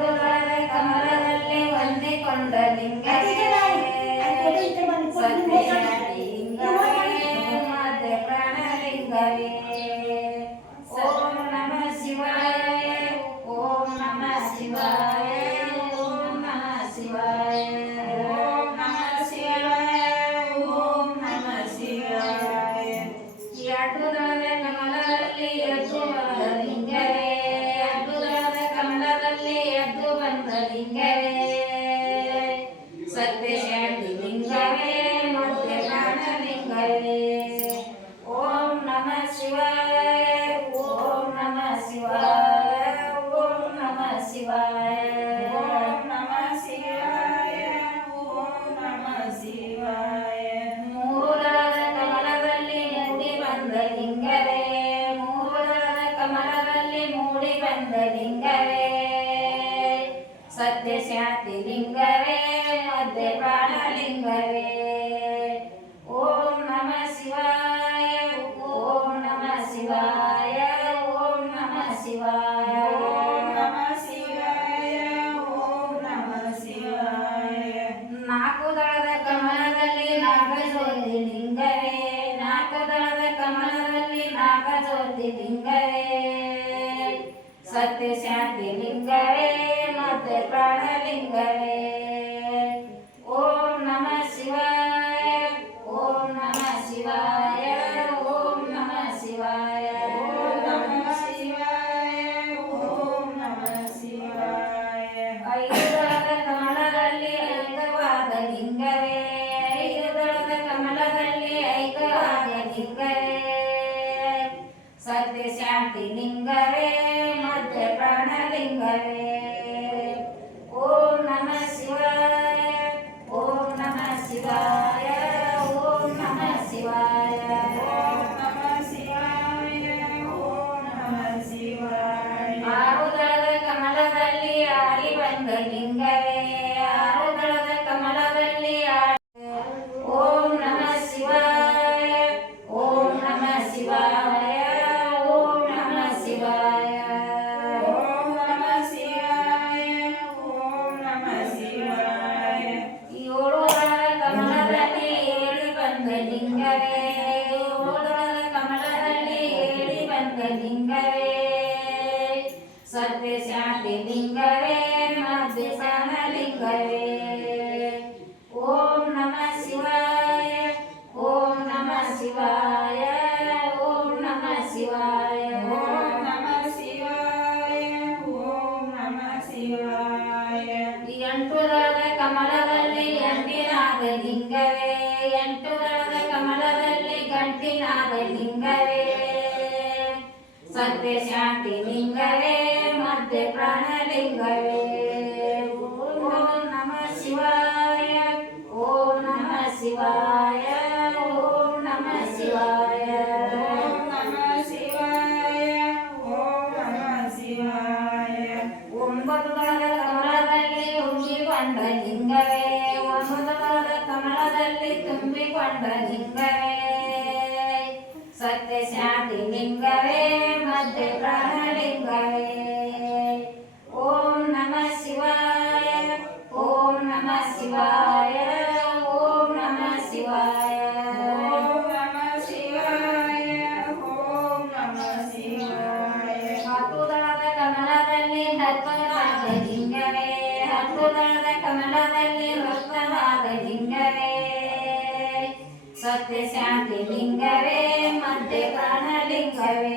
ಅಂಕುರದ ಕಮಲದಲ್ಲಿ ಹೊಂದಿಕೊಂಡ ಲಿಂಗವೇ ಸತ್ಯಶಾಂತಿ ಲಿಂಗವೇ ಮಧ್ಯ ಪ್ರಾಣಲಿಂಗವೇ ಓಂ ನಮಃ ಶಿವಾಯ ಓಂ ನಮಃ ಶಿವಾಯ ಓಂ ನಮಃ ಶಿವಾಯ ಓಂ ನಮಃ ಶಿವಾಯ ಓಂ ನಮಃ ಶಿವಾಯ ಈ ಅಡ್ಡುದಳದ ಕಮಲದಲ್ಲಿ ಎದ್ದು ಬಂದ ಲಿಂಗವೇ ಅಡ್ಡುದಳದ ಕಮಲದಲ್ಲಿ ಎದ್ದು ಬಂದ ಲಿಂಗವೇ ಸತ್ಯಶಾಂತಿ ಲಿಂಗವೇ ಮಧ್ಯ ಪ್ರಾಣಲಿಂಗವೇ ಓಂ ನಮಃ ಶಿವಾಯ ಓಂ ನಮಃ ಶಿವಾಯ ಓಂ ನಮಃ ಶಿವಾಯ ಓಂ ನಮಃ ಶಿವಾಯ ಓಂ ನಮಃ ಶಿವಾಯ ಮೂರರದ ಕಮಲದಲ್ಲಿ ಮೂಡಿ ಬಂದ ಲಿಂಗವೇ ಮೂರರದ ಕಮಲದಲ್ಲಿ ಮೂಡಿ ಬಂದ ಲಿಂಗವೇ ಸತ್ಯಶಾಂತಿ ಲಿಂಗವೇ ಮಧ್ಯ ಪ್ರಾಣಲಿಂಗವೇ ಓಂ ನಮಃ ಶಿವಾಯ ಓಂ ನಮಃ ಶಿವಾಯ ಓಂ ನಮಃ ಶಿವಾಯ ಓಂ ನಮಃ ಶಿವಾಯ ಓಂ ನಮಃ ಶಿವಾಯ ನಾಲ್ಕು ದಳದ ಕಮಲದಲ್ಲಿ ನಾಗಜ್ಯೋತಿ ಲಿಂಗವೇ ನಾಲ್ಕು ದಳದ ಕಮಲದಲ್ಲಿ ನಾಗಜ್ಯೋತಿ ಲಿಂಗವೇ ಸತ್ಯಶಾಂತಿ ಲಿಂಗವೇ ಮಧ್ಯ ಪ್ರಾಣಲಿಂಗವೇ ಓಂ ನಮಃ ಶಿವಾಯ ಓಂ ನಮಃ ಶಿವಾಯ ಓಂ ನಮಃ ಶಿವಾಯ ಓಂ ನಮಃ ಶಿವಾಯ ಓಂ ನಮಃ ಶಿವಾಯ ಐದು ದಳದ ಕಮಲದಲ್ಲಿ ಐಕ್ಯವಾದ ಲಿಂಗವೇ ಐದು ದಳದ ಕಮಲದಲ್ಲಿ ಐಕ್ಯವಾದ ಲಿಂಗವೇ ಸತ್ಯಶಾಂತಿ ಲಿಂಗವೇ ಮಧ್ಯ ಪ್ರಾಣಲಿಂಗವೇ ಓಂ ನಮಃ ಶಿವಾಯ ಓಂ ನಮಃ ಶಿವಾಯ ಓಂ ನಮಃ ಶಿವಾಯ ಓಂ ನಮಃ ಶಿವಾಯ ಓಂ ನಮಃ ಶಿವಾಯ ಆರು ದಳದ ಕಮಲದಲ್ಲಿ ಆಡಿ ಬಂದ ಲಿಂಗವೇ ಆರು ದಳದ ಕಮಲದಲ್ಲಿ ಓಂ ನಮಃ ಶಿವಾಯ ಓಂ ನಮಃ ಶಿವಾಯ ಓಂ ನಮಃ ಶಿವಾಯ ಓಂ ನಮಃ ಶಿವಾಯ ಓಂ ನಮಃ ಶಿವಾಯ ಏಳು ದಳದ ಕಮಲದಲ್ಲಿ ಏಳಿ ಬಂದ ಲಿಂಗವೇ ಏಳು ದಳದ ಕಮಲದಲ್ಲಿ ಏಳಿ ಬಂದ ಲಿಂಗವೇ ಸತ್ಯಶಾಂತಿ ಲಿಂಗವೇ ಮಧ್ಯ ಪ್ರಾಣಲಿಂಗವೇ ಓಂ ನಮಃ ಶಿವಾಯ ಓಂ ನಮಃ ಶಿವಾಯ ಓಂ ನಮಃ ಶಿವಾಯ ಓಂ ನಮಃ ಶಿವಾಯ ಓಂ ನಮಃ ಶಿವಾಯ ಎಂಟು ದಳದ ಕಮಲದಲ್ಲಿ ಗಂಟಿನಾದ ಲಿಂಗವೇ ಎಂಟು ದಳದ ಕಮಲದಲ್ಲಿ ಗಂಟಿನಾದ ಲಿಂಗವೇ ಸತ್ಯಶಾಂತಿ ಲಿಂಗವೇ ಮಧ್ಯ ಪ್ರಾಣಲಿಂಗವೇ ಓಂ ನಮಃ ಶಿವಾಯ ಓಂ ನಮಃ ಶಿವಾಯ ಓಂ ನಮಃ ಶಿವಾಯ ಓಂ ನಮಃ ಶಿವಾಯ ಓಂ ನಮಃ ಶಿವಾಯ ಒಂಬತ್ತು ದಳದ ಕಮಲದಲ್ಲಿ ತುಂಬಿಕೊಂಡ ಲಿಂಗವೇ ಒಂಬತ್ತು ದಳದ ಕಮಲದಲ್ಲಿ ತುಂಬಿಕೊಂಡ ಲಿಂಗವೇ ಸತ್ಯಶಾಂತಿ ಲಿಂಗವೇ ಮಧ್ಯ ಪ್ರಾಣಲಿಂಗವೇ ಓಂ ನಮಃ ಶಿವಾಯ ಓಂ ನಮಃ ಶಿವಾಯ ಓಂ ನಮಃ ಶಿವಾಯ ಓಂ ನಮಃ ಶಿವಾಯ ಓಂ ನಮಃ ಶಿವಾಯ ಹತ್ತು ದಳದ ಕಮಲದಲ್ಲಿ ಹತ್ತವಾದ ಲಿಂಗವೇ ಹತ್ತು ದಳದ ಕಮಲದಲ್ಲಿ ಹತ್ತವಾದ ಲಿಂಗವೇ ಸತ್ಯಶಾಂತಿ ಲಿಂಗವೇ ಮಧ್ಯ ಪ್ರಾಣಲಿಂಗವೇ